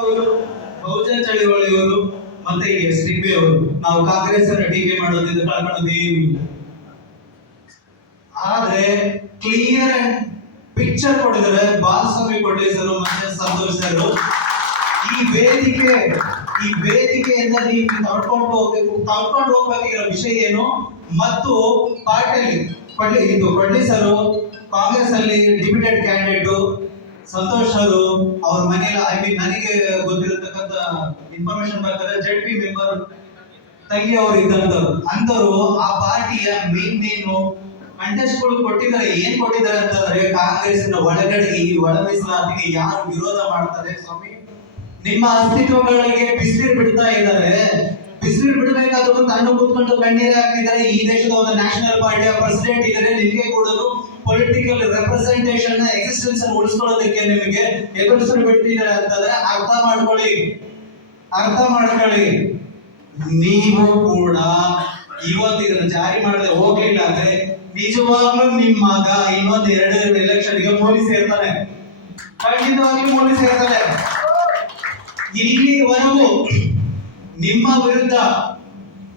ಅವರು ಬಹುಜನ ಚಳವಳಿಯವರು ಮತ್ತೆ S D P ಅವರು, ನಾವು ಕಾಂಗ್ರೆಸ್ ಅನ್ನು ಟೀಕೆ ಮಾಡೋದ್ರಿಂದ ಕಳ್ಕೊಳ್ಳೋದೇನು ಆದ್ರೆ ಕ್ಲಿಯರ್ ಅಂಡ್ ಪಿಕ್ಚರ್ ಕೊಡಿದ್ರೆ ಬಾಲಸ್ವಾಮಿ ಕೊಡೇಸರು ಮತ್ತೆ ಸಂತೋಷ್ ಈ ವೇದಿಕೆ, ಈ ವೇದಿಕೆಯಿಂದ ನೀವು ತಡ್ಕೊಂಡು ಹೋಗ್ಬೇಕು. ತಡ್ಕೊಂಡು ಹೋಗ್ಬೇಕಿರೋ ವಿಷಯ ಏನು? ಮತ್ತು ಪಾರ್ಟಿಯಲ್ಲಿ ಇದು ಕೊಡ್ಲಿ ಕಾಂಗ್ರೆಸ್ ಅಲ್ಲಿ ಡಿಪ್ಯೂಟೆಡ್ ಕ್ಯಾಂಡಿಡೇಟ್ ಸಂತೋಷ್ ಅವರು ಅವ್ರ ಮನೆಯಲ್ಲಿ ಐ ಮೀನ್ ನನಗೆ ಗೊತ್ತಿರತಕ್ಕಂತ ಇನ್ಫಾರ್ಮೇಶನ್ ಬರ್ತಾರೆ ಜೆಡ್ ಪಿ ಮೆಂಬರ್ ತಂಗಿ ಅವರು ಇದ್ದಂತವ್ರು. ಅಂತವ್ರು ಆ ಪಾರ್ಟಿಯ ಮೇನ್ ಮೇನ್ ಕಂಟೆಸ್ಟ್ಗಳು ಕೊಟ್ಟಿದ್ದಾರೆ. ಏನ್ ಕೊಟ್ಟಿದ್ದಾರೆ ಅಂತಂದ್ರೆ ಕಾಂಗ್ರೆಸ್ ಒಳಗಡೆ ಈ ಒಳ ಮೀಸಲಾತಿಗೆ ಯಾರು ವಿರೋಧ ಮಾಡ್ತಾರೆ ಸ್ವಾಮಿ? ನಿಮ್ಮ ಅಸ್ತಿತ್ವಗಳಿಗೆ ಬಿಸಿಲು ಬಿಡ್ತಾ ಇದ್ದಾರೆ. ಬಿಸಿಲು ಬಿಡಬೇಕಾದ್ರು ತಾನು ಕೂತ್ಕೊಂಡು ಕಣ್ಣೀರೇ ಹಾಕಿದ್ದಾರೆ. ಈ ದೇಶದ ಒಂದು ನ್ಯಾಷನಲ್ ಪಾರ್ಟಿಯ ಪ್ರೆಸಿಡೆಂಟ್ ಇದ್ದಾರೆ. ನಿಮಗೆ ಕೊಡೋದು ಪೊಲಿಟಿಕಲ್ ರೆಪ್ರೆಸೆಂಟೇಷನ್ ಎಕ್ಸಿಸ್ಟೆನ್ಸ್ ಅನ್ನು ಉಳಿಸ್ಕೊಳ್ಳೋದಕ್ಕೆ ನಿಮಗೆ ಎದುರಿಸಲು ಬಿಟ್ಟಿದ್ದಾರೆ ಅಂತಂದ್ರೆ ಅರ್ಥ ಮಾಡ್ಕೊಳ್ಳಿ. ಅರ್ಥ ಮಾಡ್ಕೊಳ್ಳಿ. ನೀವು ಕೂಡ ಇವತ್ತು ಇದನ್ನ ಜಾರಿ ಮಾಡದೆ ಹೋಗ್ಲಿಲ್ಲ ಅಂದ್ರೆ ನಿಜವಾಗ್ಲೂ ನಿಮ್ ಮಗ ಇನ್ನೊಂದ್ ಎರಡು ಎಲೆಕ್ಷನ್ಗೆ ಪೊಲೀಸ್ ಸೇರ್ತಾನೆ. ಖಂಡಿತವಾಗ್ಲೂ ಪೊಲೀಸ್ ಸೇರ್ತಾನೆ. ಇಲ್ಲಿವರೆಗೂ ನಿಮ್ಮ ವಿರುದ್ಧ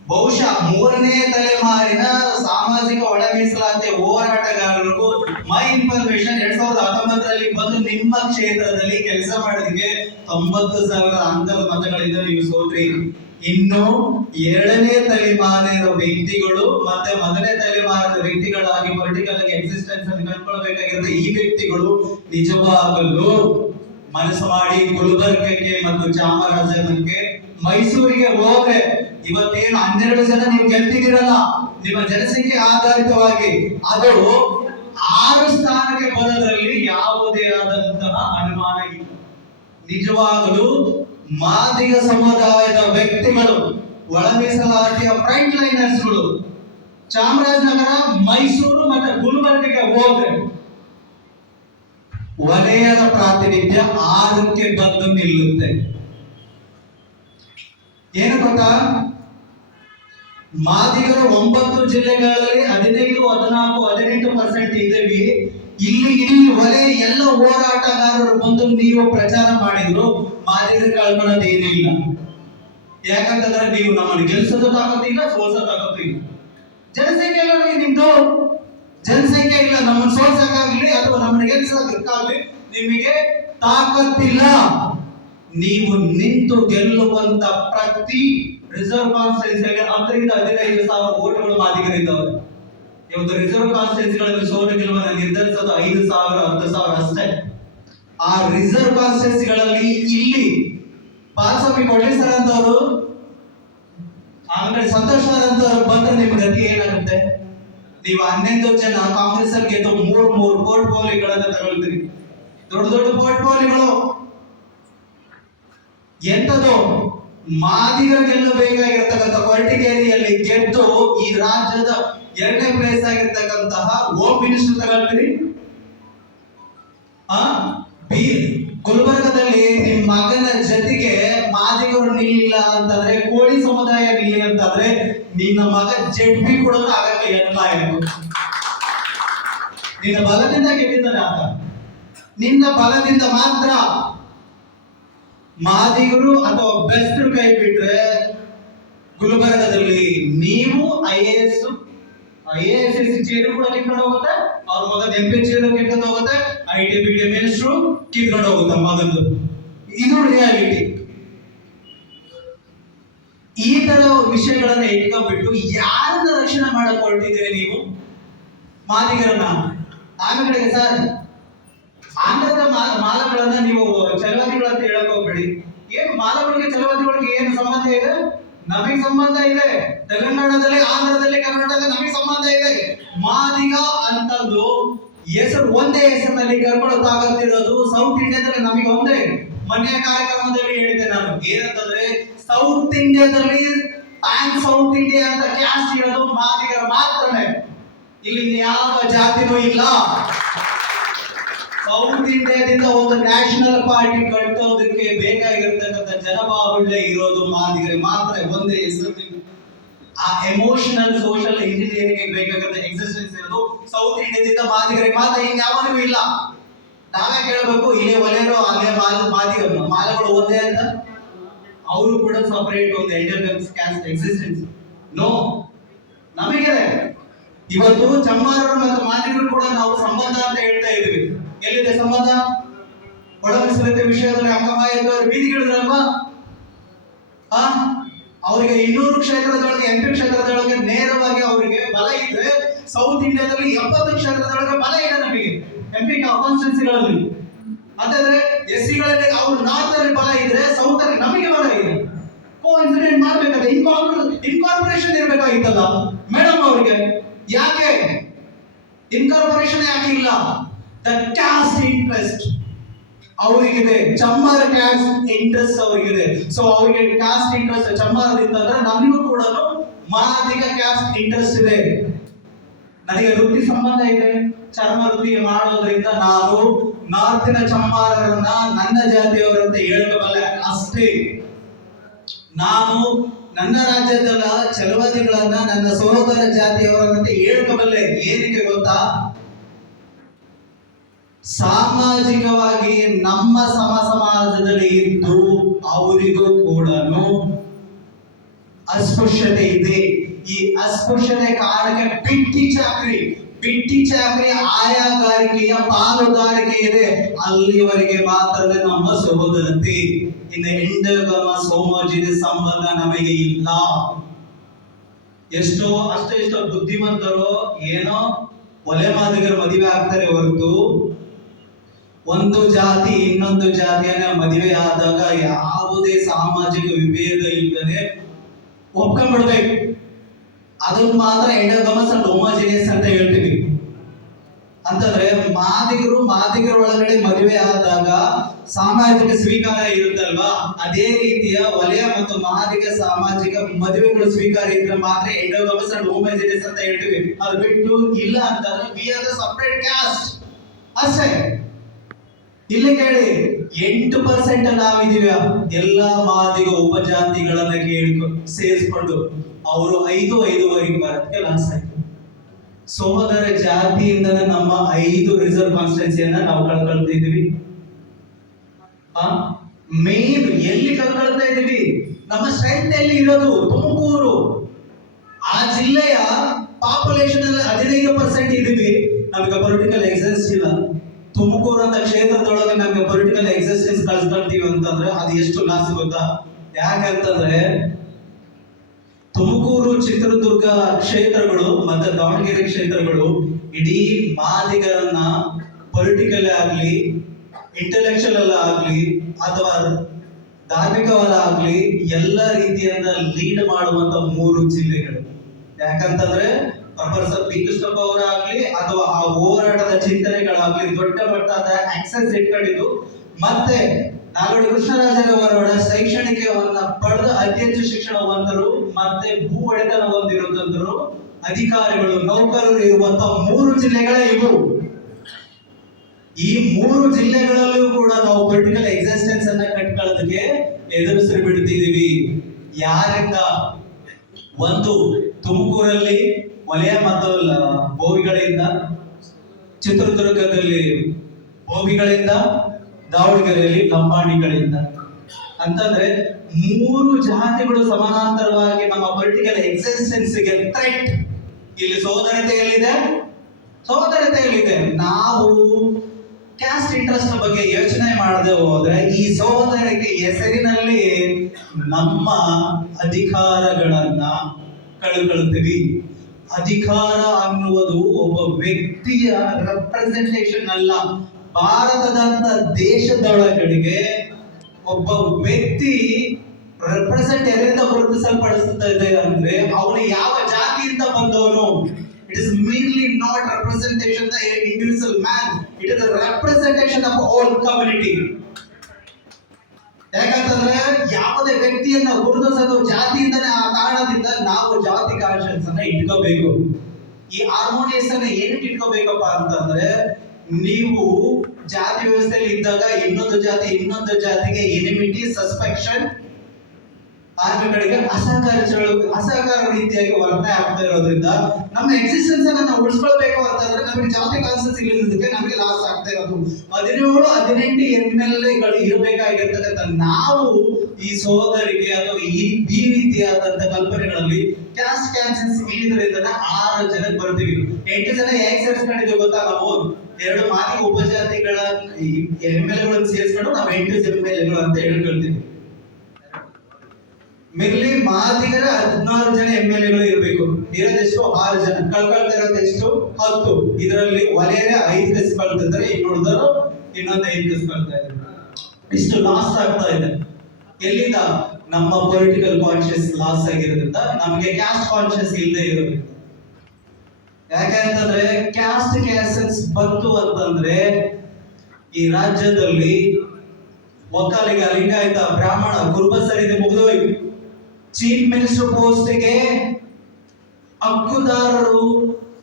ಬಹುಶಃ ಮೂರನೇ ತಲೆಮಾರಿನ ಸಾಮಾಜಿಕ ಒಳ ಮೀಸಲಾತಿ ಹೋರಾಟಗಾರರಿಗೂ ಮೈ ಇನ್ಫಾರ್ಮೇಶನ್ ಎರಡ್ ಸಾವಿರದ ಹತ್ತೊಂಬತ್ತರಲ್ಲಿ ಬಂದು ನಿಮ್ಮ ಕ್ಷೇತ್ರದಲ್ಲಿ ಕೆಲಸ ಮಾಡೋದಕ್ಕೆ ತೊಂಬತ್ತು ಸಾವಿರ ಅಂತರ ಮತಗಳಿಂದ ನೀವು ಸೋತ್ರಿ. ಇನ್ನು ಎರಡನೇ ತಲೆಮಾರಿನ ವ್ಯಕ್ತಿಗಳು ಮತ್ತೆ ಮೊದಲನೇ ತಲೆಮಾರಿನ ವ್ಯಕ್ತಿಗಳಾಗಿ ಪೊಲಿಟಿಕಲ್ ಆಗಿ ಎಕ್ಸಿಸ್ಟೆನ್ಸ್ ಅನ್ನು ಕಂಡುಕೊಳ್ಬೇಕಾಗಿರೋ ಈ ವ್ಯಕ್ತಿಗಳು ನಿಜವಾಗಲು ಮನಸ್ಸು ಮಾಡಿ ಗುಲ್ಬರ್ಗಕ್ಕೆ ಮತ್ತು ಚಾಮರಾಜನಕ್ಕೆ ಮೈಸೂರಿಗೆ ಹೋದ್ರೆ ಇವತ್ತೇನು ಹನ್ನೆರಡು ಜನ ನೀವು ಗೆಲ್ತಿದ್ದೀರಲ್ಲ, ನಿಮ್ಮ ಜನಸಂಖ್ಯೆ ಆಧಾರಿತವಾಗಿ, ಅದು ಆರು ಸ್ಥಾನಕ್ಕೆ ಬರೋದ್ರಲ್ಲಿ ಯಾವುದೇ ಆದಂತಹ ಅನುಮಾನ ಇಲ್ಲ. ನಿಜವಾಗಲೂ ಮಾದಿಗ ಸಮುದಾಯದ ವ್ಯಕ್ತಿಗಳು ಒಳ ಮೀಸಲಾತಿಯ ಫ್ರಂಟ್ ಲೈನರ್ಸ್ಗಳು ಚಾಮರಾಜನಗರ, ಮೈಸೂರು ಮತ್ತೆ ಗುಲ್ಬರ್ಗೆ ಹೋದ್ರೆ, ವಲಯದ ಪ್ರಾತಿನಿಧ್ಯ ಆರಕ್ಕೆ ಬಂದು ನಿಲ್ಲುತ್ತೆ. ಏನು ಗೊತ್ತಾ? ಮಾದಿಗರು ಒಂಬತ್ತು ಜಿಲ್ಲೆಗಳಲ್ಲಿ ಹದಿನೈದು, ಹದಿನಾಲ್ಕು, ಹದಿನೆಂಟು ಪರ್ಸೆಂಟ್ ಇದ್ದೀವಿ ಇಲ್ಲಿ ಇಲ್ಲಿ ಒಲೆ ಎಲ್ಲ ಹೋರಾಟಗಾರರು ಬಂದು ನೀವು ಪ್ರಚಾರ ಮಾಡಿದ್ರು. ಮಾದಿಗರು ಕಳ್ಕೊಳ್ಳೋದು ಇಲ್ಲ ಯಾಕಂತಂದ್ರೆ ನೀವು ನಮ್ಮನ್ನು ಗೆಲ್ಸೋದು ತಾಕತ್ತಿಲ್ಲ ಸೋಲ್ಸೋ ತಾಕತ್ತಿಲ್ಲ. ಜನಸಂಖ್ಯೆ ಇಲ್ಲ ನಿಮ್ದು ಜನಸಂಖ್ಯೆ ಇಲ್ಲ. ನಮ್ಮನ್ನು ಸೋಲ್ಸಕ್ಕಾಗ್ಲಿ ಅಥವಾ ನಮ್ಮನ್ನು ಗೆಲ್ಸಕ್ಕಾಗ್ಲಿ ನಿಮಗೆ ತಾಕತ್ತಿಲ್ಲ. ನೀವು ನಿಂತು ಗೆಲ್ಲುವಂತ ಪ್ರತಿ ರಿಸರ್ವ್ ಕಾನ್ಸ್ಟಿಟ್ಯೂನ್ಸಿ ಹತ್ತರಿಂದ ಹದಿನೈದು ಸಾವಿರ ಓಟ್ಗಳು ಮಾಲೀಕರಿದ್ದವರು ಇವತ್ತು ರಿಸರ್ವ್ ಕಾನ್ಸ್ಟಿಟ್ಯೂನ್ಸಿಗಳಲ್ಲಿ ಸೋಲು ಗೆಲುವನ್ನು ನಿರ್ಧರಿಸೋದು ಐದು ಸಾವಿರ, ಹತ್ತು ಸಾವಿರ ಅಷ್ಟೇ. ಆ ರಿಸರ್ವ್ ಕಾನ್ಸ್ಟಿಟ್ಯೂನ್ಸಿಗಳಲ್ಲಿ ಇಲ್ಲಿ ಬಾಲಸ್ವಾಮಿ ಕೊಡ್ಲಿಸರ್ ಅಂತವರು ಆಮೇಲೆ ಸಂತೋಷ್ ಅಂತವರು ಬಂದ್ರೆ ನಿಮ್ ಗತಿ ಏನಾಗುತ್ತೆ? ನೀವು ಹನ್ನೊಂದು ಜನ ಕಾಂಗ್ರೆಸ್ ಅಲ್ಲಿ ಗೆದ್ದು ಮೂರ್ ಪೋರ್ಟ್ ಪೋಲಿಗಳನ್ನ ತಗೊಳ್ತೀರಿ. ದೊಡ್ಡ ದೊಡ್ಡ ಪೋರ್ಟ್ ಪೋಲಿಗಳು. ಎಂತದು ಮಾದಿಗ ಗೆಲ್ಲಬೇಕಾಗಿರ್ತಕ್ಕಂಥ ಕೊರಟಿಗೇರಿಯಲ್ಲಿ ಗೆದ್ದು ಈ ರಾಜ್ಯದ ಎರಡನೇ ಪ್ಲೇಸ್ ಆಗಿರ್ತಕ್ಕಂತಹ ಹೋಮ್ ಮಿನಿಸ್ಟರ್ ತಗೊಳ್ತೀರಿ? ಗುಲ್ಬರ್ಗದಲ್ಲಿ ನಿಮ್ ಮಗನ ಜೊತೆಗೆ ಮಾದಿಗರು ನಿಲ್ಲಿಲ್ಲ ಅಂತಂದ್ರೆ, ಕೋಳಿ ಸಮುದಾಯ ನಿಲ್ಲಿ ಅಂತಂದ್ರೆ, ನಿನ್ನ ಮಗ ಜೆಡ್ ಬಿ ಕೂಡ ಆಗಕ್ಕೆ ಎಲ್ಲ ನಿನ್ನ ಬಲದಿಂದ ಗೆದ್ದಿದ್ದಾನೆ ಆತ. ನಿನ್ನ ಬಲದಿಂದ ಮಾತ್ರ ಮಾದಿಗರು ಅಥವಾ ಬೆಸ್ಟ್ ಕೈ ಬಿಟ್ರೆ ಗುಲ್ಬರ್ಗದಲ್ಲಿ ನೀವು I A S I A S S chair ಕೂಡ ಕಿತ್ಕೊಂಡು ಹೋಗುತ್ತೆ. ಅವ್ರ ಮಗ ಎಂ ಪಿ ಚೇರ್ ಕಿತ್ಕೊಂಡು ಹೋಗುತ್ತೆ. I T B T minister ಕಿತ್ಕೊಂಡು ಹೋಗುತ್ತೆ ಮಗಂದು. ಇದು ರಿಯಾಲಿಟಿ ಈ ತರ ವಿಷಯಗಳನ್ನ ಇಟ್ಕೊಂಡ್ಬಿಟ್ಟು ಯಾರನ್ನ ರಕ್ಷಣೆ ಮಾಡಕ್ ಹೊರಟಿದ್ದೀರಿ ನೀವು? ಮಾದಿಗರನ್ನ. ಆಮೇಲೆ ಸರ್ ಆಂಧ್ರದ ಮಾಲಗಳನ್ನ ನೀವು ಚಲವಾದಿಗಳಂತ ಹೇಳಕ್ ಹೋಗ್ಬೇಡಿ. ಏನು ಮಾಲಗಳಿಗೆ, ಚಲವಾದಿಗಳಿಗೆ ಏನು ಸಂಬಂಧ ಇದೆ? ನಮಗೆ ಸಂಬಂಧ ಇದೆ. ತೆಲಂಗಾಣದಲ್ಲಿ, ಆಂಧ್ರದಲ್ಲಿ ಕರ್ನಾಟಕ ನಮಗೆ ಸಂಬಂಧ ಇದೆ. ಮಾದಿಗ ಅಂತಂದು ಹೆಸರು ಒಂದೇ ಹೆಸರಿನಲ್ಲಿ ಕರ್ಕೊಳ್ಳೋದಾಗತ್ತಿರೋದು ಸೌತ್ ಇಂಡಿಯಾದಲ್ಲಿ ನಮಗೆ ಒಂದೇ. ಮೊನ್ನೆ ಕಾರ್ಯಕ್ರಮದಲ್ಲಿ ಹೇಳಿದೆ ನಾನು. ಏನಂತಂದ್ರೆ ಸೌತ್ ಇಂಡಿಯಾದಲ್ಲಿ ಪ್ಯಾನ್ ಸೌತ್ ಇಂಡಿಯಾ ಅಂತ ಕ್ಯಾಸ್ಟ್ ಇರೋದು ಮಾದಿಗರು ಮಾತ್ರನೇ. ಇಲ್ಲಿ ಯಾವ ಜಾತಿನೂ ಇಲ್ಲ. ಸೌತ್ ಇಂಡಿಯಾದಿಂದ ಒಂದು ನ್ಯಾಷನಲ್ ಪಾರ್ಟಿ ಕಟ್ಟೋದಕ್ಕೆ ಬೇಕಾಗಿರ್ತಕ್ಕಂಥ ಜನಬಾಹುಳ್ಯ ಇರೋದು ಮಾದಿಗರಿಗೆ ಮಾತ್ರ, ಒಂದೇ ಹೆಸರು ಆ ಎಮೋಷನಲ್ ಸೋಷಿಯಲ್ ಇಂಜಿನಿಯರಿಂಗ್ ಬೇಕಾಗಿರೋ ಎಕ್ಸಿಸ್ಟೆನ್ಸ್ ಇರೋದು ಸೌತ್ ಇಂಡಿಯಾದಿಂದ ಮಾದಿಗರಿಗೆ ಮಾತ್ರ ಇನ್ಯಾವನಿಗೂ ಇಲ್ಲ. ನಾವೇ ಕೇಳಬೇಕು, ಇಲ್ಲಿ ಒಲೆಯರು, ಅಲ್ಲೇ ಮಾಲ, ಮಾದಿಗರು. ಮಾಲಗಳು ಒಂದೇ ಅಂತ? ಅವರು ಕೂಡ ಸಪರೇಟ್ ಒಂದು ಎಂಟರ್ಟೈನ್ಸ್ ಕ್ಯಾಸ್ಟ್ ಎಕ್ಸಿಸ್ಟೆನ್ಸ್ ನೋ ನಮಗೆ ಇವತ್ತು ಚಮ್ಮಾರರು ಮತ್ತು ಮಾದಿಗರು ಕೂಡ ನಾವು ಸಂಬಂಧ ಅಂತ ಹೇಳ್ತಾ ಇದ್ವಿ ಎಲ್ಲಿದೆ ಸಂಬಂಧ? ಒಳಮಿಸಲತೆ ವಿಷಯದಲ್ಲಿ ಅಕ್ಕಮಾಯದವರು ಬೀದಿಗಿಳಿದ್ರಲ್ವಾ ಆ, ಅವರಿಗೆ ಇನ್ನೂರು ಕ್ಷೇತ್ರದೊಳಗೆ ಎಂಟು ಕ್ಷೇತ್ರದೊಳಗೆ ನೇರವಾಗಿ ಅವರಿಗೆ ಬಲ ಇದ್ರೆ ಸೌತ್ ಇಂಡಿಯಾದಲ್ಲಿ ಎಪ್ಪತ್ತು ಕ್ಷೇತ್ರದೊಳಗೆ ಬಲ ಇದೆ ನಮಗೆ. ಎಂಪಿ ಕಾನ್ಸ್ಟಿಟ್ಯೂನ್ಸಿಗಳಲ್ಲಿ ಅದಾದ್ರೆ ಎಸ್ ಸಿಗಳಲ್ಲಿ ಅವ್ರು ನಾರ್ತ್ ಅಲ್ಲಿ ಬಲ ಇದ್ರೆ ಸೌತ್ ಅಲ್ಲಿ ನಮಗೆ ಬಲ ಇದೆ. ಕೋ ಇನ್ಸಿಡೆಂಟ್ ಮಾಡ್ಬೇಕಾದ್ರೆ ಇನ್ಕಾರ್ಪೊರೇಷನ್ ಇರ್ಬೇಕಾಗಿತ್ತಲ್ಲ. ಮೇಡಮ್ ಅವರಿಗೆ. ಯಾಕೆ? ಇನ್ಕಾರ್ಪೊರೇಷನ್ ಯಾಕೆ ಇಲ್ಲ? ದ ಕ್ಯಾಸ್ಟ್ ಇಂಟ್ರೆಸ್ಟ್ ಅವರಿಗಿದೆ. ಚಮ್ಮಾರ ಕ್ಯಾಸ್ಟ್ ಇಂಟ್ರೆಸ್ಟ್ ಅವರಿಗಿದೆ. ಸೊ ಅವರಿಗೆ ಕ್ಯಾಸ್ಟ್ ಇಂಟ್ರೆಸ್ಟ್ ಚಮ್ಮಾರದಿಂದ ಅಂದ್ರೆ ನಮಗೂ ಕೂಡ ಮಾದಿಗ ಕ್ಯಾಸ್ಟ್ ಇಂಟ್ರೆಸ್ಟ್ ಇದೆ. ನನಗೆ ವೃತ್ತಿ ಸಂಬಂಧ ಇದೆ. ಚರ್ಮ ವೃತ್ತಿ ಮಾಡೋದ್ರಿಂದ ನಾನು ನಾರ್ತಿನ ಚಮ್ಮಾರರನ್ನ ನನ್ನ ಜಾತಿಯವರಂತೆ ಹೇಳಬಲ್ಲ ಅಷ್ಟೇ. ನಾನು ನನ್ನ ರಾಜ್ಯದ ಚಲವಾದಿಗಳನ್ನ ನನ್ನ ಸಹೋದರ ಜಾತಿಯವರಂತೆ ಹೇಳ್ಕೋಬಲ್ಲೆ ಏನಕ್ಕೆ ಗೊತ್ತಾ? ಸಾಮಾಜಿಕವಾಗಿ ನಮ್ಮ ಸಮ ಸಮಾಜದಲ್ಲಿ ಇದ್ದು ಅವರಿಗೂ ಕೂಡ ಅಸ್ಪೃಶ್ಯತೆ ಇದೆ. ಈ ಅಸ್ಪೃಶ್ಯತೆ ಕಾರಣಕ್ಕೆ ಬಿಟ್ಟಿ ಚಾಕ್ರಿ ಬಿಟ್ಟಿ ಚಾಕ್ರಿ ಆಯಾಗಾರಿಕೆಯ ಪಾಲುದಾರಿಕೆ ಇದೆ ಅಲ್ಲಿವರೆಗೆ ಮಾತ್ರ ನಮ್ಮ ಸಹೋದರತೆ. ಇನ್ನು ಎಂಡಗಮ ಸೋಮಜಿದ ಸಂಬಂಧ ನಮಗೆ ಇಲ್ಲ. ಎಷ್ಟೋ, ಅಷ್ಟೋ ಎಷ್ಟೋ ಬುದ್ಧಿವಂತರು ಏನೋ ಒಲೆ ಮಾದಿಗರ ಮದುವೆ ಆಗ್ತಾರೆ ಹೊರತು, ಒಂದು ಜಾತಿ ಇನ್ನೊಂದು ಜಾತಿಯನ್ನ ಮದುವೆ ಆದಾಗ ಯಾವುದೇ ಸಾಮಾಜಿಕ ವಿಭೇದ ಇಲ್ಲದೆ ಒಪ್ಕೊಂಡ್ಬಿಡ್ಬೇಕು. ಅದನ್ನ ಮಾತ್ರ ಎಂಡೋಗಮಸ್ ಅಂಡ್ ಹೋಮೋಜಿನಿಯಸ್ ಅಂತ ಹೇಳ್ತೀವಿ ಅಂತಂದ್ರೆ ಮಾದಿಗರು ಮಾದಿಗರ ಒಳಗಡೆ ಮದುವೆ ಆದಾಗ ಸಾಮಾಜಿಕ ಸ್ವೀಕಾರ ಇರುತ್ತಲ್ವಾ? ಅದೇ ರೀತಿಯ ವಲಯ ಮತ್ತು ಮಾದಿಗ ಸಾಮಾಜಿಕ ಮದುವೆಗಳು ಸ್ವೀಕಾರ ಇದ್ರೆ ಮಾತ್ರ ಎಂಡೋಗಮಸ್ ಅಂಡ್ ಹೋಮೋಜಿನಿಯಸ್ ಅಂತ ಹೇಳ್ತೀವಿ. ಅದು ಬಿಟ್ಟು ಇಲ್ಲ ಅಂತಂದ್ರೆ we are the separate caste ಅಷ್ಟೇ. ಇಲ್ಲಿ ಕೇಳಿ, ಎಂಟು ಪರ್ಸೆಂಟ್ ನಾವಿದೀವ ಎಲ್ಲಾ ಮಾದಿಗ ಉಪಜಾತಿಗಳನ್ನ ಕೇಳಿ ಸೇರಿಸ್ಕೊಂಡು. ಅವರು ಐದು ಐದುವರೆಗೆ ಬರೋದಕ್ಕೆ ಲಾಸ್ ಆಯ್ತು. ಸೋಮದರ ಜಾತಿಯಿಂದ ನಮ್ಮ ಐದು ರಿಸರ್ವ್ ಕಾನ್ಸ್ಟಿಟ್ಯೂನ್ಸಿಯನ್ನ ನಾವು ಕಳ್ಕೊಳ್ತಿದೀವಿ ಮೇನ್ ಎಲ್ಲಿ ಕಳ್ಕೊಳ್ತಾ ಇದೀವಿ ನಮ್ಮ ಸ್ಟ್ರೆಂತ್ ಎಲ್ಲಿ ಇರೋದು ತುಮಕೂರು. ಆ ಜಿಲ್ಲೆಯ ಪಾಪ್ಯುಲೇಷನ್ ಅಲ್ಲಿ ಹದಿನೈದು ಪರ್ಸೆಂಟ್ ಇದೀವಿ ನಮಗೆ ಪೊಲಿಟಿಕಲ್ ಎಕ್ಸೆನ್ಸ್ ಇಲ್ಲ. ತುಮಕೂರು ಅಂತ ಕ್ಷೇತ್ರದೊಳಗೆ ನಮಗೆ ಪೊಲಿಟಿಕಲ್ ಎಕ್ಸಿಸ್ಟೆನ್ಸ್ ಕಳ್ಸ್ಕೊಳ್ತೀವಿ ಅಂತಂದ್ರೆ ಅದು ಎಷ್ಟು ಲಾಸ್ ಗೊತ್ತಾ? ಯಾಕಂತಂದ್ರೆ ತುಮಕೂರು, ಚಿತ್ರದುರ್ಗ ಕ್ಷೇತ್ರಗಳು, ಮತ್ತೆ ದಾವಣಗೆರೆ ಕ್ಷೇತ್ರಗಳು ಇಡೀ ಮಾದಿಗರನ್ನ ಪೊಲಿಟಿಕಲ್ ಆಗ್ಲಿ ಇಂಟೆಲೆಕ್ಚುಯಲ್ ಆಗ್ಲಿ, ಅಥವಾ ಧಾರ್ಮಿಕವಲ್ಲ ಆಗ್ಲಿ ಎಲ್ಲ ರೀತಿಯಿಂದ ಲೀಡ್ ಮಾಡುವಂತ ಮೂರು ಜಿಲ್ಲೆಗಳು. ಯಾಕಂತಂದ್ರೆ ಪ್ರೊಫೆಸರ್ ಬಿ ಕೃಷ್ಣಪ್ಪ ಅವರಾಗ್ಲಿ ಅಥವಾ ಆ ಹೋರಾಟದ ಚಿಂತನೆಗಳಾಗ್ಲಿ ದೊಡ್ಡ ಮಟ್ಟದ ಆಕ್ಸೆಸ್ ಇಟ್ಕೊಂಡಿದ್ದು, ಮತ್ತೆ ನಾಲ್ವರು ಕೃಷ್ಣರಾಜರವರ ಶೈಕ್ಷಣಿಕವನ್ನ ಪಡೆದ ಅತಿ ಹೆಚ್ಚು ಶಿಕ್ಷಣವಂತರು, ಮತ್ತೆ ಭೂ ಒಡೆತನ ಹೊಂದಿರುವಂತರು ಅಧಿಕಾರಿಗಳು, ನೌಕರರು ಇರುವಂತ ಮೂರು ಜಿಲ್ಲೆಗಳೇ ಇವು. ಈ ಮೂರು ಜಿಲ್ಲೆಗಳಲ್ಲೂ ಕೂಡ ನಾವು ಪೊಲಿಟಿಕಲ್ ಎಕ್ಸಿಸ್ಟೆನ್ಸ್ ಅನ್ನ ಕಟ್ಕೊಳ್ಳೋದಕ್ಕೆ ಎದುರಿಸಿ ಬಿಡ್ತಿದೀವಿ. ಯಾರಿಂದ? ಒಂದು, ತುಮಕೂರಲ್ಲಿ ಒಲೆಯ ಮತ್ತು ಬೋವಿಗಳಿಂದ ಚಿತ್ರದುರ್ಗದಲ್ಲಿ ಬೋವಿಗಳಿಂದ ದಾವಣಗೆರೆಯಲ್ಲಿ ಲಂಬಾಣಿಗಳಿಂದ ಅಂತಂದ್ರೆ ಮೂರು ಜಾತಿಗಳು ಸಮಾನಾಂತರವಾಗಿ ನಮ್ಮ ಪೊಲಿಟಿಕಲ್ ಎಕ್ಸಿಸ್ಟೆನ್ಸ್ಗೆ ಥ್ರೆಟ್ ಇಲ್ಲಿ ಸೋದರತೆಯಲ್ಲಿದೆ ಸೋದರತೆಯಲ್ಲಿದೆ ನಾವು ಕ್ಯಾಸ್ಟ್ ಇಂಟ್ರೆಸ್ಟ್ ಬಗ್ಗೆ ಯೋಚನೆ ಮಾಡದೆ ಹೋದ್ರೆ ಈ ಸೋದರಕ್ಕೆ ಹೆಸರಿನಲ್ಲಿ ನಮ್ಮ ಅಧಿಕಾರಗಳನ್ನ ಕಳ್ಕೊಳ್ತೀವಿ ಅಧಿಕಾರ ಅನ್ನುವುದು ಒಬ್ಬ ವ್ಯಕ್ತಿಯ ರೆಪ್ರೆಸೆಂಟೇಷನ್ ಅಲ್ಲ. ಭಾರತದಂತ ದೇಶದೊಳಗಡೆಗೆ ಒಬ್ಬ ವ್ಯಕ್ತಿ ರೆಪ್ರೆಸೆಂಟ್ ಎಲ್ಲಿಂದ ಗುರುತಿಸಲ್ಪಡಿಸ್ತಾ ಇದೆ ಅಂದ್ರೆ ಅವನು ಯಾವ ಜಾತಿಯಿಂದ ಬಂದವನು? It is mainly not representation the individual man it is representation of all community ಯಾಕಂತಂದ್ರೆ ಯಾವುದೇ ವ್ಯಕ್ತಿಯನ್ನ ಗುರುತಿಸೋದು ಜಾತಿಯಿಂದನೇ ಆ ಕಾರಣದಿಂದ ನಾವು ಜಾತಿ ಕಾನ್ಶಿಯನ್ಸ್ ಅನ್ನ ಇಟ್ಕೋಬೇಕು. ಈ ಹಾರ್ಮೋನಿಯಸ್ ಅನ್ನ ಏನಕ್ಕೆ ಇಟ್ಕೋಬೇಕಪ್ಪ ಅಂತಂದ್ರೆ ನೀವು ಜಾತಿ ವ್ಯವಸ್ಥೆಯಲ್ಲಿ ಇದ್ದಾಗ ಇನ್ನೊಂದು ಜಾತಿ, ಇನ್ನೊಂದು ಜಾತಿಗೆ ಎನಿಮಿಟಿ ಸಸ್ಪೆಕ್ಷನ್ ಕಡೆಗೆ ಅಸಹಕಾರ ಅಸಹಕಾರ ರೀತಿಯಾಗಿ ವರ್ತನೆ ಆಗ್ತಾ ಇರೋದ್ರಿಂದ ನಮ್ಮ ಎಕ್ಸಿಸ್ಟೆನ್ಸ್ ಅನ್ನ ನಾವು ಉಳಿಸ್ಕೊಳ್ಬೇಕು ಅಂತಂದ್ರೆ ನಮಗೆ ಜಾತಿ ಕಾನ್ಸೆನ್ಸ್ ಇಲ್ಲದಕ್ಕೆ ನಮಗೆ ಲಾಸ್ ಆಗ್ತಾ ಇರೋದು. ಹದಿನೇಳು, ಹದಿನೆಂಟು ಎಂ ಎಲ್ ಇರಬೇಕಾಗಿರ್ತಕ್ಕಂಥ ನಾವು ಈ ಸೋದರಿಗೆ ಅಥವಾ ಈ ಈ ರೀತಿಯಾದಂಥ ಕಲ್ಪನೆಗಳಲ್ಲಿ ಕ್ಯಾಸ್ಟ್ ಕ್ಯಾನ್ಸಸ್ ಇಲ್ಲಿದ್ರಿಂದ ಆರು ಜನಕ್ಕೆ ಬರ್ತೀವಿ. ಎಂಟು ಜನ ಹೇಗೆ ಸೇರಿಸ್ಕೊಂಡಿದ್ದೀವಿ ಗೊತ್ತಾ ನಾವು ಎರಡು ಮಾದಿ ಉಪಜಾತಿಗಳ ಎಂ ಎಲ್ ಎಗಳನ್ನು ಸೇರಿಸ್ಕೊಂಡು ನಾವು ಎಂಟು ಎಂಎಲ್ಎಗಳು ಎಲ್ ಎಗಳು ಅಂತ ಹೇಳ್ಕೊಳ್ತೀವಿ ಮಿರ್ಲಿ ಮಾದಿಗರ ಹದಿನಾರು ಜನ ಎಂ ಎಲ್ ಎಗಳು ಇರಬೇಕು. ಇರೋದೆಷ್ಟು ಆರು ಜನ. ಕಳ್ಕೊಳ್ತಾ ಇರೋದೆಷ್ಟು ಹತ್ತು. ಇದರಲ್ಲಿ ಒಲೆಯೇ ಐದು ಕಸ್ಕೊಳ್ತಿದ್ದಾರೆ ಇನ್ನುಳಿದರು ಇನ್ನೊಂದು ಐದು ಕಸ್ಕೊಳ್ತಾ ಇದ್ದಾರೆ. ಇಷ್ಟು ಲಾಸ್ ಆಗ್ತಾ ಇದೆ. ಎಲ್ಲಿಂದ? ನಮ್ಮ ಪೊಲಿಟಿಕಲ್ ಕಾನ್ಶಿಯಸ್ ಲಾಸ್ ಆಗಿರೋದ್ರಿಂದ ನಮಗೆ ಕ್ಯಾಸ್ಟ್ ಕಾನ್ಶಿಯಸ್ ಇಲ್ಲದೆ ಇರೋದ್ರಿಂದ. ಯಾಕೆ ಅಂತಂದ್ರೆ ಕ್ಯಾಸ್ಟ್ ಕ್ಯಾಸನ್ಸ್ ಬಂತು ಅಂತಂದ್ರೆ ಈ ರಾಜ್ಯದಲ್ಲಿ ಒಕ್ಕಲಿಗ ಲಿಂಗಾಯತ ಬ್ರಾಹ್ಮಣ ಕುರುಬ ಸರಿದೆ ಮುಗಿದೋಯ್ತು. ಚೀಫ್ ಮಿನಿಸ್ಟರ್ ಪೋಸ್ಟ್ಗೆ ಹಕ್ಕುದಾರರು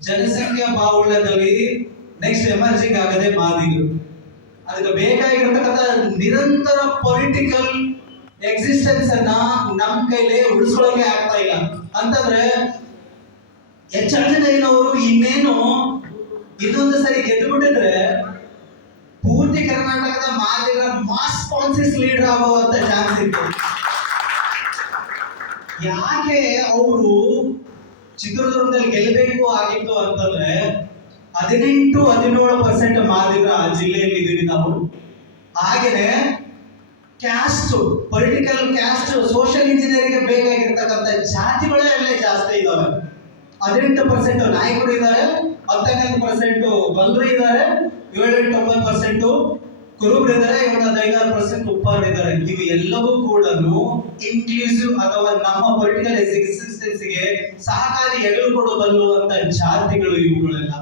ಜನಸಂಖ್ಯಾ ಬಾಹುಳ್ಯದಲ್ಲಿ ನೆಕ್ಸ್ಟ್ ಎಮರ್ಜಿಂಗ್ ಆಗದೆ ಮಾದಿಗರು ಅದಕ್ಕೆ ಬೇಕಾಗಿರತಕ್ಕಂಥ ನಿರಂತರ ಪೊಲಿಟಿಕಲ್ ಎಕ್ಸಿಸ್ಟೆನ್ಸ್ ಅನ್ನ ನಮ್ಮ ಕೈಲಿ ಉಳಿಸ್ಕೊಳ್ಳೋಕೆ ಆಗ್ತಾ ಇಲ್ಲ. ಅಂತಂದ್ರೆ ಆಂಜನೇಯನವರು ಇನ್ನೇನು ಇನ್ನೊಂದು ಸರಿ ಗೆದ್ದು ಬಿಟ್ಟಿದ್ರೆ ಪೂರ್ತಿ ಕರ್ನಾಟಕದ ಮಾದಿಗರ ಮಾಸ್ ಕಾನ್ಸಿಯಸ್ ಲೀಡರ್ ಆಗುವಂತ ಚಾನ್ಸ್ ಇತ್ತು. ಯಾಕೆ ಅವರು ಚಿತ್ರದುರ್ಗದಲ್ಲಿ ಗೆಲ್ಲಬೇಕು ಆಗಿತ್ತು ಅಂತಂದ್ರೆ ಹದಿನೆಂಟು ಹದಿನೇಳು ಪರ್ಸೆಂಟ್ ಮಾದಿಗರ ಆ ಜಿಲ್ಲೆಯಲ್ಲಿ ಇದೀವಿ ನಾವು ಹಾಗೆಯೇ caste political caste social engineering ಬೇಕಾಗಿರ್ತಕ್ಕಂಥ ಜಾತಿಗಳೇ ಅಲ್ಲೇ ಜಾಸ್ತಿ ಇದಾವೆ. ಹದಿನೆಂಟು ಪರ್ಸೆಂಟ್ ನಾಯಕರು ಇದ್ದಾರೆ ಹತ್ತೊಂಬತ್ತು ಪರ್ಸೆಂಟ್ ಬಂದರು ಇದ್ದಾರೆ ಏಳೆಂಟು ಒಂಬತ್ತು ಪರ್ಸೆಂಟ್ ಕುರುಬರು ಇದ್ದಾರೆ ಇವತ್ತು ಐದಾರು ಪರ್ಸೆಂಟ್ ಉಪ್ಪಾರು ಇದ್ದಾರೆ. ಇವು ಎಲ್ಲವೂ ಕೂಡ ಇನ್ಕ್ಲೂಸಿವ್ ಅಥವಾ ನಮ್ಮ ಪೊಲಿಟಿಕಲ್ ಎಕ್ಸಿಸ್ಟೆನ್ಸ್ಗೆ ಸಹಕಾರಿ ಬಂದು ಅಂತ ಜಾತಿಗಳು ಇವುಗಳೆಲ್ಲ.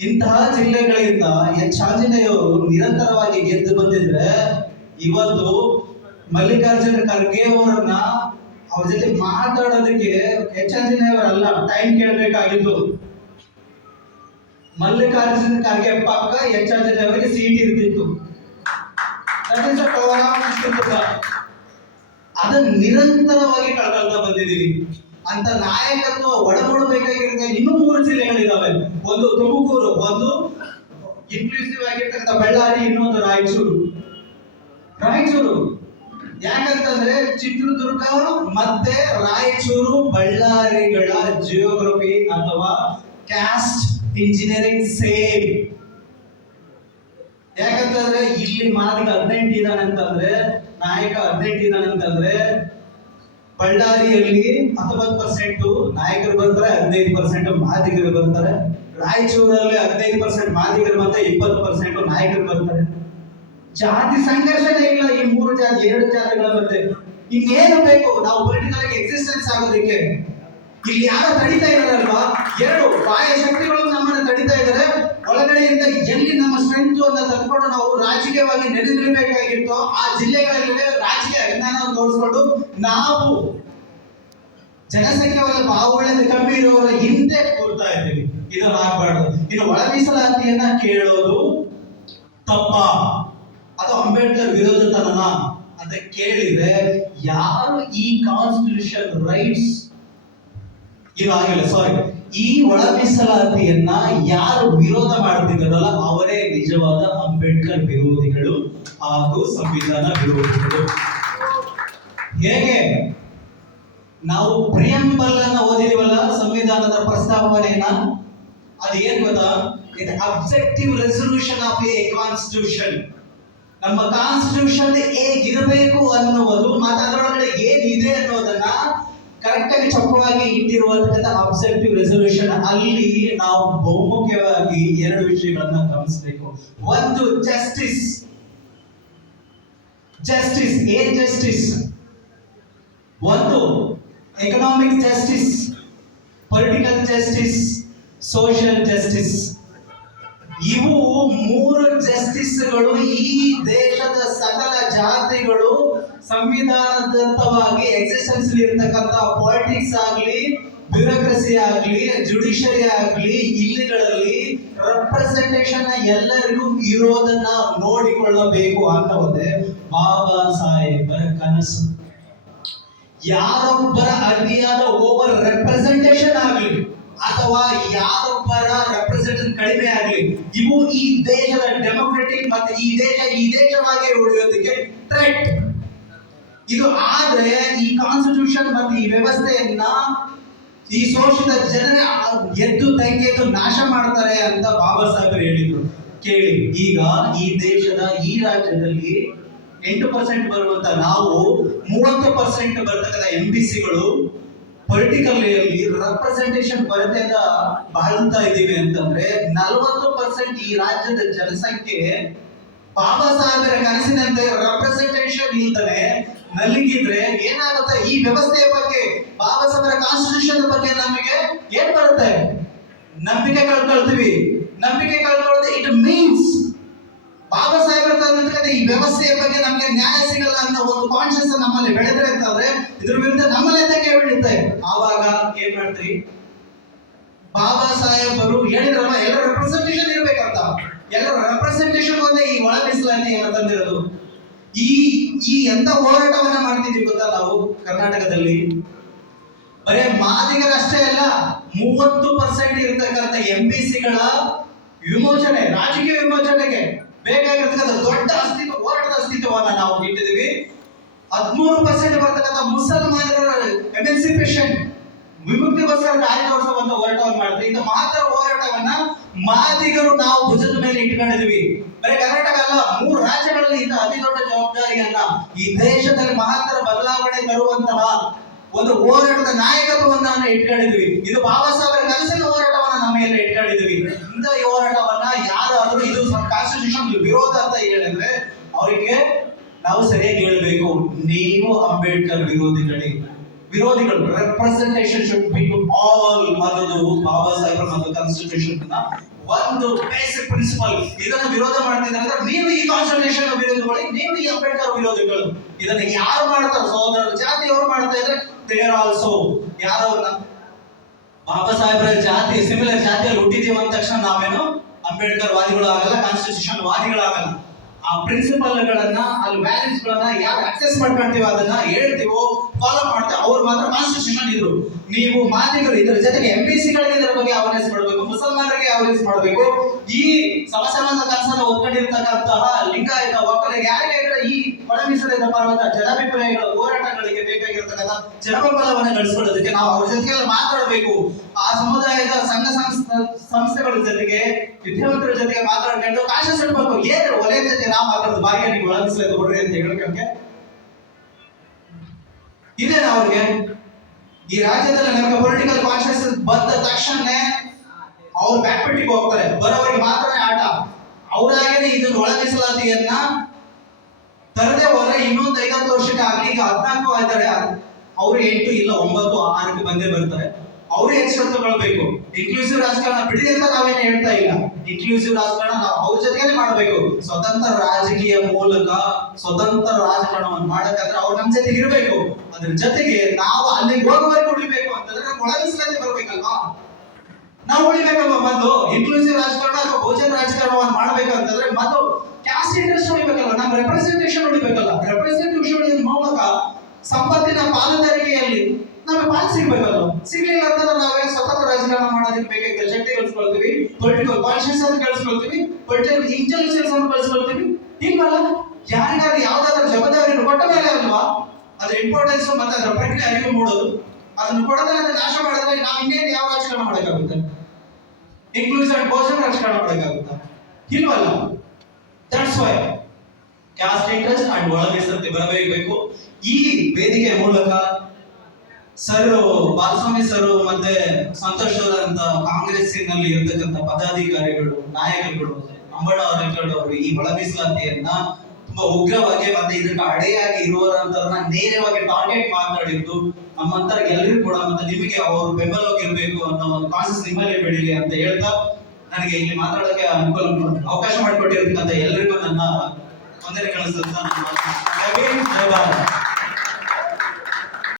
ಇಂತಹ ಜಿಲ್ಲೆಗಳಿಂದ ಎಚ್ ಆಂಜನೇಯವರು ನಿರಂತರವಾಗಿ ಗೆದ್ದು ಬಂದಿದ್ರೆ, ಇವತ್ತು ಮಲ್ಲಿಕಾರ್ಜುನ ಖರ್ಗೆ ಅವರನ್ನ ಅವ್ರ ಜೊತೆ ಮಾತಾಡೋದಕ್ಕೆ ಎಚ್ ಅಲ್ಲ ಟೈಮ್ ಕೇಳಬೇಕಾಗಿತ್ತು. ಮಲ್ಲಿಕಾರ್ಜುನ ಖರ್ಗೆ ಪಕ್ಕ ಎಚ್ ಆಂಜನೇಯವರಿಗೆ ಸೀಟ್ ಇರ್ತಿತ್ತು. ಅದನ್ನ ನಿರಂತರವಾಗಿ ಕಳ್ಕೊಳ್ತಾ ಬಂದಿದ್ದೀವಿ. ಅಂತ ನಾಯಕತ್ವ ಒಡಗೂಡಬೇಕಾಗಿರೋ ಇನ್ನೂ ಮೂರು ಜಿಲ್ಲೆಗಳಿದಾವೆ. ಒಂದು ತುಮಕೂರು, ಒಂದು ಇನ್ಕ್ಲೂಸಿವ್ ಆಗಿರ್ತಕ್ಕಂಥ ಬಳ್ಳಾರಿ, ಇನ್ನೊಂದು ರಾಯಚೂರು. ರಾಯಚೂರು. ಯಾಕಂತಂದ್ರೆ ಚಿತ್ರದುರ್ಗ, ಮತ್ತೆ ರಾಯಚೂರು, ಬಳ್ಳಾರಿಗಳ ಜಿಯೋಗ್ರಫಿ ಅಥವಾ ಕ್ಯಾಸ್ಟ್ ಇಂಜಿನಿಯರಿಂಗ್ ಸೇಮ್ ಯಾಕಂತಂದ್ರೆ ಇಲ್ಲಿ ಮಾದಿಗ ಹದಿನೆಂಟು ಇದ್ದಾನೆ ಅಂತಂದ್ರೆ, ನಾಯಕ ಹದಿನೆಂಟು ಇದ್ದಾನೆ ಅಂತಂದ್ರೆ, ಬಳ್ಳಾರಿಯಲ್ಲಿ ಹತ್ತೊಂಬತ್ತು ಪರ್ಸೆಂಟ್ ನಾಯಕರು ಬರ್ತಾರೆ, ಹದಿನೈದು ಪರ್ಸೆಂಟ್ ಮಾದಿಗರು ಬರ್ತಾರೆ. ರಾಯಚೂರಲ್ಲಿ ಹದಿನೈದು ಪರ್ಸೆಂಟ್ ಮಾದಿಗರು ಮತ್ತೆ ಇಪ್ಪತ್ತು ಪರ್ಸೆಂಟ್ ನಾಯಕರು ಬರ್ತಾರೆ. ಜಾತಿ ಸಂಘರ್ಷನೇ ಇಲ್ಲ ಈ ಮೂರು ಜಾತಿ, ಎರಡು ಜಾತಿಗಳ ಮಧ್ಯೆ. ಇನ್ನೇನು ಬೇಕು? ನಾವು ಪೊಲಿಟಿಕಲ್ ಎಕ್ಸಿಸ್ಟೆನ್ಸ್ ಆಗೋದಕ್ಕೆ. ಇಲ್ಲಿ ಯಾರು ತಡಿತಾ ಇರಲ್ವಾ ಎರಡು, ಬಾಹ್ಯ ಶಕ್ತಿಗಳು ನಮ್ಮನ್ನ ತಡಿತಾ ಇದ್ದಾರೆ. ಒಳಗಡೆಯಿಂದ ಎಲ್ಲಿ ನಮ್ಮ ಸ್ಟ್ರೆಂತ್ ಅಂತ ತಂದ್ಕೊಂಡು ನಾವು ರಾಜಕೀಯವಾಗಿ ನೆಲೆನಿಲ್ಲಬೇಕಾಗಿತ್ತೋ ಆ ಜಿಲ್ಲೆಗಳಲ್ಲಿ ರಾಜಕೀಯ ಅಜ್ಞಾನವನ್ನು ತೋರಿಸ್ಕೊಂಡು ನಾವು ಜನಸಂಖ್ಯೆ ಬಾಹುಳ್ಯದ ಕಮ್ಮಿ ಇರುವವರ ಹಿಂದೆ ಕೂರ್ತಾ ಇದ್ದೀವಿ. ಇದು ಆಗ್ಬಾರ್ದು. ಇನ್ನು ಒಳ ಮೀಸಲಾತಿಯನ್ನ ಕೇಳೋದು ತಪ್ಪ? ಅಂಬೇಡ್ಕರ್ ವಿರೋಧತನ ಅಂತ ಕೇಳಿದ್ರೆ ಯಾರು ಈ ಕಾನ್ಸ್ಟಿಟ್ಯೂಷನ್ ರೈಟ್ಸ್ ಇವಾಗಿಲ್ಲ ಸಾರಿ ಈ ಒಳ ಮೀಸಲಾತಿಯನ್ನ ಯಾರು ವಿರೋಧ ಮಾಡ್ತಿದ್ದಾರಲ್ಲ, ಅವರೇ ನಿಜವಾದ ಅಂಬೇಡ್ಕರ್ ವಿರೋಧಿಗಳು ಹಾಗೂ ಸಂವಿಧಾನ ವಿರೋಧಿಗಳು. ಹೇಗೆ? ನಾವು ಪ್ರಿಯಂಬಲ್ ಅನ್ನ ಓದಿದೀವಲ್ಲ, ಸಂವಿಧಾನದ ಪ್ರಸ್ತಾವನೆಯನ್ನ? ಅದು ಏನ್ ಗೊತ್ತಾ? ಇದು objective resolution of a constitution ನಮ್ಮ ಕಾನ್ಸ್ಟಿಟ್ಯೂಷನ್ ಹೇಗಿರಬೇಕು ಅನ್ನುವುದು ಮತ್ತು ಅದರೊಳಗಡೆ ಏನಿದೆ ಅನ್ನೋದನ್ನ ಕರೆಕ್ಟ್ ಆಗಿ ಚೊಕ್ಕವಾಗಿ ಇಟ್ಟಿರುವಂತಹ ಅಬ್ಸೆಕ್ಟಿವ್ ರೆಸೊಲ್ಯೂಷನ್ ಅಲ್ಲಿ ನಾವು ಬಹುಮುಖ್ಯವಾಗಿ ಎರಡು ವಿಷಯಗಳನ್ನ ಗಮನಿಸಬೇಕು. ಒಂದು ಜಸ್ಟಿಸ್ ಜಸ್ಟಿಸ್ ಏನ್ ಜಸ್ಟಿಸ್ ಒಂದು economic justice political justice social justice ಇವು ಮೂರು ಜಸ್ಟಿಸ್ಗಳು ಈ ದೇಶದ ಸಕಲ ಜಾತಿಗಳು ಸಂವಿಧಾನದತ್ತವಾಗಿ ಎಕ್ಸಿಸ್ಟೆನ್ಸ್ ಇರ್ತಕ್ಕಂಥ ಪಾಲಿಟಿಕ್ಸ್ ಆಗಲಿ ಬ್ಯೂರೋಕ್ರಸಿ ಆಗಲಿ ಜುಡಿಷರಿ ಆಗಲಿ, ಇಲ್ಲಿಗಳಲ್ಲಿ ರೆಪ್ರೆಸೆಂಟೇಷನ್ ಎಲ್ಲರಿಗೂ ಇರೋದನ್ನ ನೋಡಿಕೊಳ್ಳಬೇಕು ಅನ್ನೋದೇ ಬಾಬಾ ಸಾಹೇಬರ ಕನಸು. ಯಾರೊಬ್ಬರ ಅತಿಯಾದ ಓವರ್ ರೆಪ್ರೆಸೆಂಟೇಷನ್ ಆಗಲಿ ಅಥವಾ ಯಾರೊಬ್ಬರ ರೆಪ್ರೆಸೆಂಟೇಷನ್ ಕಡಿಮೆ ಆಗಲಿ, ಇವು ಈ ದೇಶದ ಡೆಮೊಕ್ರೆಟಿಕ್ ಮತ್ತೆ ಈ ದೇಶ, ಈ ದೇಶವಾಗಿ ಉಳಿಯೋದಕ್ಕೆ ಥ್ರೆಟ್ ಇದು ಆದ್ರೆ ಈ ಕಾನ್ಸ್ಟಿಟ್ಯೂಷನ್ ಮತ್ತು ಈ ವ್ಯವಸ್ಥೆಯನ್ನ ಈ ಶೋಷಿತ ಜನರೇ ಎದ್ದು ನಾಶ ಮಾಡ್ತಾರೆ ಅಂತ ಬಾಬಾ ಸಾಹೇಬರು ಹೇಳಿದ್ರು. ಕೇಳಿ, ಈಗ ಈ ದೇಶದ ಈ ರಾಜ್ಯದಲ್ಲಿ ಎಂಟು ಪರ್ಸೆಂಟ್ ಬರುವಂತ ನಾವು ಮೂವತ್ತು ಪರ್ಸೆಂಟ್ ಬರ್ತಕ್ಕಂಥ ಎಂ ಬಿ ಸಿಗಳು ಪೊಲಿಟಿಕಲ್ ಅಲ್ಲಿ ರೆಪ್ರೆಸೆಂಟೇಷನ್ ಕೊರತೆಯಿಂದ ಬಾಳ್ತಾ ಇದ್ದೀವಿ ಅಂತಂದ್ರೆ ನಲವತ್ತು ಪರ್ಸೆಂಟ್ ಈ ರಾಜ್ಯದ ಜನಸಂಖ್ಯೆ ಬಾಬಾ ಸಾಹೇಬರ ಕನಸಿನಂತೆ ರೆಪ್ರೆಸೆಂಟೇಷನ್ ಇಲ್ದನೆ ನಲ್ಲಿಗಿದ್ರೆ ಏನಾಗುತ್ತೆ? ಈ ವ್ಯವಸ್ಥೆಯ ಬಗ್ಗೆ, ಬಾಬಾ ಸಾಹೇಬರ ಕಾನ್ಸ್ಟಿಟ್ಯೂಷನ್ ಬಗ್ಗೆ ನಮಗೆ ಏನ್ ಬರುತ್ತೆ? ನಂಬಿಕೆ ಕಳ್ಕೊಳ್ತೀವಿ. ನಂಬಿಕೆ ಕಳ್ಕೊಳ್ಳೋದು ಇಟ್ ಮೀನ್ಸ್ ಬಾಬಾ ಸಾಹೇಬ್ರ ತಂದಿರ್ತಕ್ಕಂಥ ಈ ವ್ಯವಸ್ಥೆಯ ಬಗ್ಗೆ ನಮಗೆ ನ್ಯಾಯ ಸಿಗಲ್ಲ ಅನ್ನೋ ಒಂದು ಕಾನ್ಶಿಯಸ್ ನಮ್ಮಲ್ಲಿ ಬೆಳೆದ್ರೆ ಅಂತಂದ್ರೆ ಇದ್ರ ವಿರುದ್ಧ ನಮ್ಮಲ್ಲೇ ಎದ್ದಕ್ಕೆ ಬೆಳೆಯುತ್ತೆ ಆವಾಗ ಏನ್ ಮಾಡ್ತೀರಿ? ಬಾಬಾ ಸಾಹೇಬರು ಹೇಳಿದ್ರಲ್ಲ ಎಲ್ಲರ ರೆಪ್ರೆಸೆಂಟೇಷನ್ ಇರ್ಬೇಕಂತ. ಎಲ್ಲರ ರೆಪ್ರೆಸೆಂಟೇಷನ್ ಒಂದೇ ಈ ಒಳ ಮೀಸಲಾತಿಯನ್ನು ತಂದಿರೋದು. ಈ ಈ ಎಂತ ಹೋರಾಟವನ್ನ ಮಾಡ್ತಿದ್ವಿ ಗೊತ್ತಾ ನಾವು ಕರ್ನಾಟಕದಲ್ಲಿ? ಬರೇ ಮಾದಿಗರಷ್ಟೇ ಅಲ್ಲ, ಮೂವತ್ತು ಪರ್ಸೆಂಟ್ ಇರತಕ್ಕಂಥ ಎಂ ಪಿ ಸಿಗಳ ವಿಮೋಚನೆ, ರಾಜಕೀಯ ವಿಮೋಚನೆಗೆ. ಬೇಕಾಗಿರ್ತಕ್ಕಂಥ ದೊಡ್ಡ ಅಸ್ತಿತ್ವ ಹೋರಾಟದ ಅಸ್ತಿತ್ವವನ್ನು ನಾವು ಇಟ್ಟಿದ್ದೀವಿ. ಹದಿಮೂರು ಪರ್ಸೆಂಟ್ ಬರ್ತಕ್ಕಂಥ ಮುಸಲ್ಮಾನರ ಎಮೆನ್ಸಿಪೇಷನ್ ವಿಮುಕ್ತಿಗೋಸ್ಕರ ದಾರಿ ತೋರಿಸುವಂತ ಹೋರಾಟವನ್ನು ಮಾಡಿದ್ರೆ. ಇಂಥ ಮಾತ್ರ ಹೋರಾಟವನ್ನ ಮಾದಿಗರು ನಾವು ಭುಜದ ಮೇಲೆ ಇಟ್ಕೊಂಡಿದ್ವಿ ಬರೀ ಕರ್ನಾಟಕ ಅಲ್ಲ, ಮೂರು ರಾಜ್ಯಗಳಲ್ಲಿ ಇಂಥ ಅತಿ ದೊಡ್ಡ ಜವಾಬ್ದಾರಿಯನ್ನ ಈ ದೇಶದಲ್ಲಿ ಮಹತ್ತರ ಬದಲಾವಣೆ ತರುವಂತಹ ಒಂದು ಹೋರಾಟದ ನಾಯಕತ್ವವನ್ನ ಇಟ್ಕೊಂಡಿದ್ವಿ ಇದು ಬಾಬಾ ಸಾಹೇಬರ ಕನಸಿನ ಹೋರಾಟವನ್ನ ನಮ್ಮ ಮೇಲೆ ಈ ಹೋರಾಟವನ್ನ ಯಾರಾದ್ರೂ ಇದು ಕಾನ್ಸ್ಟಿಟ್ಯೂಷನ್ ವಿರೋಧ ಅಂತ ಹೇಳಿದ್ರೆ ಅವರಿಗೆ ನಾವು ಸರಿಯಾಗಿ ಹೇಳಬೇಕು. ನೀವು ಅಂಬೇಡ್ಕರ್ ವಿರೋಧಿಗಳೇ. ವಿರೋಧಿಗಳು representation should be to all ಅನ್ನೋದು ಬಾಬಾ ಸಾಹೇಬ್ ಮತ್ತು ಕಾನ್ಸ್ಟಿಟ್ಯೂಷನ್ ಒಂದು ಬೇಸಿಕ್ ಪ್ರಿನ್ಸಿಪಲ್ ಇದನ್ನು ವಿರೋಧ ಮಾಡ್ತಿದ್ದಾರೆ ಅಂದ್ರೆ ನೀವು ಈ ಕಾನ್ಸ್ಟಿಟ್ಯೂಷನ್ ವಿರೋಧಿಗಳು, ನೀವು ಈ ಅಂಬೇಡ್ಕರ್ ವಿರೋಧಿಗಳು. ಇದನ್ನ ಯಾರು ಮಾಡ್ತಾರೆ? ಜಾತಿ ಜಾತಿಯವರು ಮಾಡ್ತಾ ಇದ್ರೆ ದೇರ್ ಆಲ್ಸೋ ಯಾರು ನಮ್ಮ ಬಾಬಾ ಸಾಹೇಬರ ಜಾತಿ ಸಿಮಿಲರ್ ಜಾತಿಯಲ್ಲಿ ಹುಟ್ಟಿದೀವಿ ಅಂದ ತಕ್ಷಣ ನಾವೇನು ಅಂಬೇಡ್ಕರ್ ವಾದಿಗಳು ಆಗಲ್ಲ ಕಾನ್ಸ್ಟಿಟ್ಯೂಷನ್ ವಾದಿಗಳಾಗಲ್ಲ ಆ ಪ್ರಿನ್ಸಿಪಲ್ಗಳನ್ನ ಅಲ್ಲಿ ವ್ಯಾಲ್ಯೂಸ್ ಗಳನ್ನ ಯಾರು ಅಕ್ಸೆಸ್ ಮಾಡ್ಕೊಳ್ತೀವೋ ಅದನ್ನ ಹೇಳ್ತೀವೋ ಫಾಲೋ ಮಾಡ್ತೀವಿ, ಅವ್ರು ಮಾತ್ರ ಕಾನ್ಸ್ಟಿಟ್ಯೂಷನ್ ಇದ್ರು. ನೀವು ಮಾತಿಗಳು ಇದ್ರ ಜೊತೆಗೆ ಎಂ ಪಿ ಸಿಗಳಿಗೆ ಇದರ ಬಗ್ಗೆ ಅವೇರ್ನೆಸ್ ಮಾಡಬೇಕು, ಮುಸಲ್ಮಾನರಿಗೆ ಅವೇರ್ನೆಸ್ ಮಾಡಬೇಕು. ಈ ಸಮಸಮಾನ ಕನಸನ್ನ ಒತ್ಕೊಂಡಿರ್ತಕ್ಕಂತಹ ಲಿಂಗಾಯತ ಒಕ್ಕಲಿಗೆ ಯಾರಿಗೆ ಈ ಒಳ ಪರ್ವತ, ಜನಾಭಿಪ್ರಾಯಗಳ ಹೋರಾಟಗಳಿಗೆ ಬೇಕಾಗಿರ್ತಕ್ಕಂಥ ಜನಪ್ರಬಲವನ್ನು ಗಳಿಸ್ಕೊಳ್ಳೋದಕ್ಕೆ ನಾವು ಅವ್ರ ಜೊತೆಗೆ ಮಾತಾಡಬೇಕು. ಆ ಸಮುದಾಯದ ಸಂಘ ಸಂಸ್ಥೆ, ಸಂಸ್ಥೆಗಳ ಜೊತೆಗೆ ವಿದ್ಯಾವಂತರ ಜೊತೆಗೆ ಮಾತಾಡ್ಕೊಂಡು ಕಾಶ ಸ್ವಲ್ಪ ಏನು ಒಲೆ ಜೊತೆ ನಾವು ಮಾತಾಡೋದು ಬಾಯಿಗೆ ನೀವು ಒಳಗಿಸ್ಲಕ್ಕೆ ಕೊಡ್ರಿ ಅಂತ ಹೇಳ್ಕೊಂಡೆ ಇದೇನಾ ಅವ್ರಿಗೆ. ಈ ರಾಜ್ಯದಲ್ಲಿ ನಮಗೆ ಪೊಲಿಟಿಕಲ್ ಕಾನ್ಶಿಯಸ್ ಬಂದ ತಕ್ಷಣ ಅವ್ರು ಬ್ಯಾಕ್ಪೆಟ್ಟಿಗೆ ಹೋಗ್ತಾರೆ. ಬರೋವರಿಗೆ ಮಾತ್ರ ಆಟ. ಅವರಾಗೇನೆ ಇದನ್ನ ಒಳ ಮೀಸಲಾತಿಯನ್ನ ತರದೇ ಹೋದ್ರೆ ಇನ್ನೊಂದು ಐವತ್ತು ವರ್ಷಕ್ಕೆ ಆಗ್ಲಿ, ಈಗ ಹದಿನಾಲ್ಕು ಆಯ್ತಾರೆ ಅವ್ರು ಎಂಟು ಇಲ್ಲ ಒಂಬತ್ತು ಆರಕ್ಕೆ ಬಂದೇ ಬರ್ತಾರೆ. ಅವರು ಎಚ್ಚರ ತಗೊಳ್ಬೇಕು? ಇನ್ಕ್ಲೂಸಿವ್ ರಾಜಕಾರಣ ಬಿಡಿ ಅಂತ ನಾವೇನು ಹೇಳ್ತಾ ಇಲ್ಲ. ಇನ್ಕ್ಲೂಸಿವ್ ರಾಜಕಾರಣ ನಾವು ಅವ್ರ ಜೊತೆಗೆ ಮಾಡಬೇಕು. ಸ್ವತಂತ್ರ ರಾಜಕೀಯ ಮೂಲಕ ಸ್ವತಂತ್ರ ರಾಜಕಾರಣವನ್ನು ಮಾಡಕ್ಕಾದ್ರೆ ಅವ್ರು ನಮ್ಮ ಜೊತೆಗೆ ಇರಬೇಕು. ಅದ್ರ ಜೊತೆಗೆ ನಾವು ಅಲ್ಲಿ ಹೋಗುವವರೆಗೂ ಉಳಿಬೇಕು ಅಂತಂದ್ರೆ ನಮ್ಗೆ ಒಳಗಿಸಲಾತಿ ಬರ್ಬೇಕಲ್ವಾ? ನಾವು ಉಳಿಬೇಕಲ್ವಾ ಮೊದಲು? ಇನ್ಕ್ಲೂಸಿವ್ ರಾಜಕಾರಣ ಅಥವಾ ಬಹುಜನ ರಾಜಕಾರಣವನ್ನು ಮಾಡ್ಬೇಕಂತಂದ್ರೆ ಮೊದಲು ಕ್ಯಾಸ್ಟ್ ಇಂಟ್ರೆಸ್ಟ್ ಉಳಿಬೇಕಲ್ಲ ನಮ್ಮ ರೆಪ್ರೆಸೆಂಟೇಷನ್ ಹೊಡಿಬೇಕಲ್ಲ ರೆಪ್ರೆಸೆಂಟೇಷನ್ ಮೂಲಕ ಸಂಪತ್ತಿನ ಪಾಲುದಾರಿಕೆಯಲ್ಲಿ ನಮಗೆ ಪಾಲ್ ಸಿಗ್ಬೇಕಲ್ಲ ಸಿಗ್ಲಿಲ್ಲ ಅಂತಂದ್ರೆ ನಾವೇ ಸ್ವತಂತ್ರ ರಾಜಕಾರಣ ಮಾಡೋದಕ್ಕೆ ಬೇಕಾಗಿದ್ದ ಶಕ್ತಿ ಗಳಿಸ್ಕೊಳ್ತೀವಿ ಪೊಲಿಟಿಕಲ್ ಕಾನ್ಶಿಯಸ್ ಅಂತ ಕಳ್ಸ್ಕೊಳ್ತೀವಿ ಪೊಲಿಟಿಕಲ್ ಇಂಟೆಲಿಜೆನ್ಸ್ ಅನ್ನು ಕಳ್ಸ್ಕೊಳ್ತೀವಿ. ಇಲ್ವಲ್ಲ? ಯಾರಿಗಾದ್ರೂ ಯಾವ್ದಾದ್ರು ಜವಾಬ್ದಾರಿಯನ್ನು ಕೊಟ್ಟ ಮೇಲೆ ಅಲ್ವಾ? ಅದ್ರ ಇಂಪಾರ್ಟೆನ್ಸ್ ಮತ್ತೆ ಅದರ ಪ್ರಕ್ರಿಯೆ ಅರಿವು ಮೂಡೋದು. ಅದನ್ನು ಕೊಡದೆ ಅದನ್ನ ನಾಶ ಮಾಡಿದ್ರೆ ನಾವು ಇನ್ನೇನು ಯಾವ ರಾಜಕಾರಣ ಮಾಡೋಕ್ಕಾಗುತ್ತೆ? ಇನ್ಕ್ಲೂಸಿವ್ ಅಂಡ್ ಬಹುಜನ ರಾಜಕಾರಣ ಮಾಡೋಕ್ಕಾಗುತ್ತಾ? ಇಲ್ವಲ್ಲ? ದಟ್ಸ್ ಕ್ಯಾಸ್ಟ್ ಇಂಟ್ರೆಸ್ಟ್ ಅಂಡ್ ಒಳ ಬರಬೇಕು ಈ ವೇದಿಕೆ ಮೂಲಕ ಸರ್, ಬಾಲಸ್ವಾಮಿ ಸರ್ ಮತ್ತೆ ಸಂತೋಷ್ ಅಂತ ಕಾಂಗ್ರೆಸ್ಸಿನಲ್ಲಿ ಇರತಕ್ಕಂತ ಪದಾಧಿಕಾರಿಗಳು, ನಾಯಕರುಗಳು ಅಂಬಳ ಅವರು, ಈ ಒಳ ಮೀಸಲಾತಿಯನ್ನ ತುಂಬಾ ಉಗ್ರವಾಗಿ ಮತ್ತೆ ಇದಕ್ಕೆ ಅಡೆಯಾಗಿ ಇರುವಂತರನ್ನ ನೇರವಾಗಿ ಟಾರ್ಗೆಟ್ ಮಾತಾಡಿದ್ದು ನಮ್ಮಂತರ ಎಲ್ಲರಿಗೂ ಕೂಡ ಮತ್ತೆ ನಿಮಗೆ ಅವರು ಬೆಂಬಲವಾಗಿರ್ಬೇಕು ಅನ್ನೋ ಒಂದು ಕಾನ್ಸಸ್ ನಿಮ್ಮಲ್ಲಿ ಬೆಳೀಲಿ ಅಂತ ಹೇಳ್ತಾ ನನಗೆ ಇಲ್ಲಿ ಮಾತಾಡೋಕೆ ಅನುಕೂಲ ಅವಕಾಶ ಮಾಡಿಕೊಟ್ಟಿರ್ತಕ್ಕಂಥ ಎಲ್ಲರಿಗೂ ನನ್ನ ವಂದನೆಗಳನ್ನು ಸಲ್ಲಿಸ್ತಾ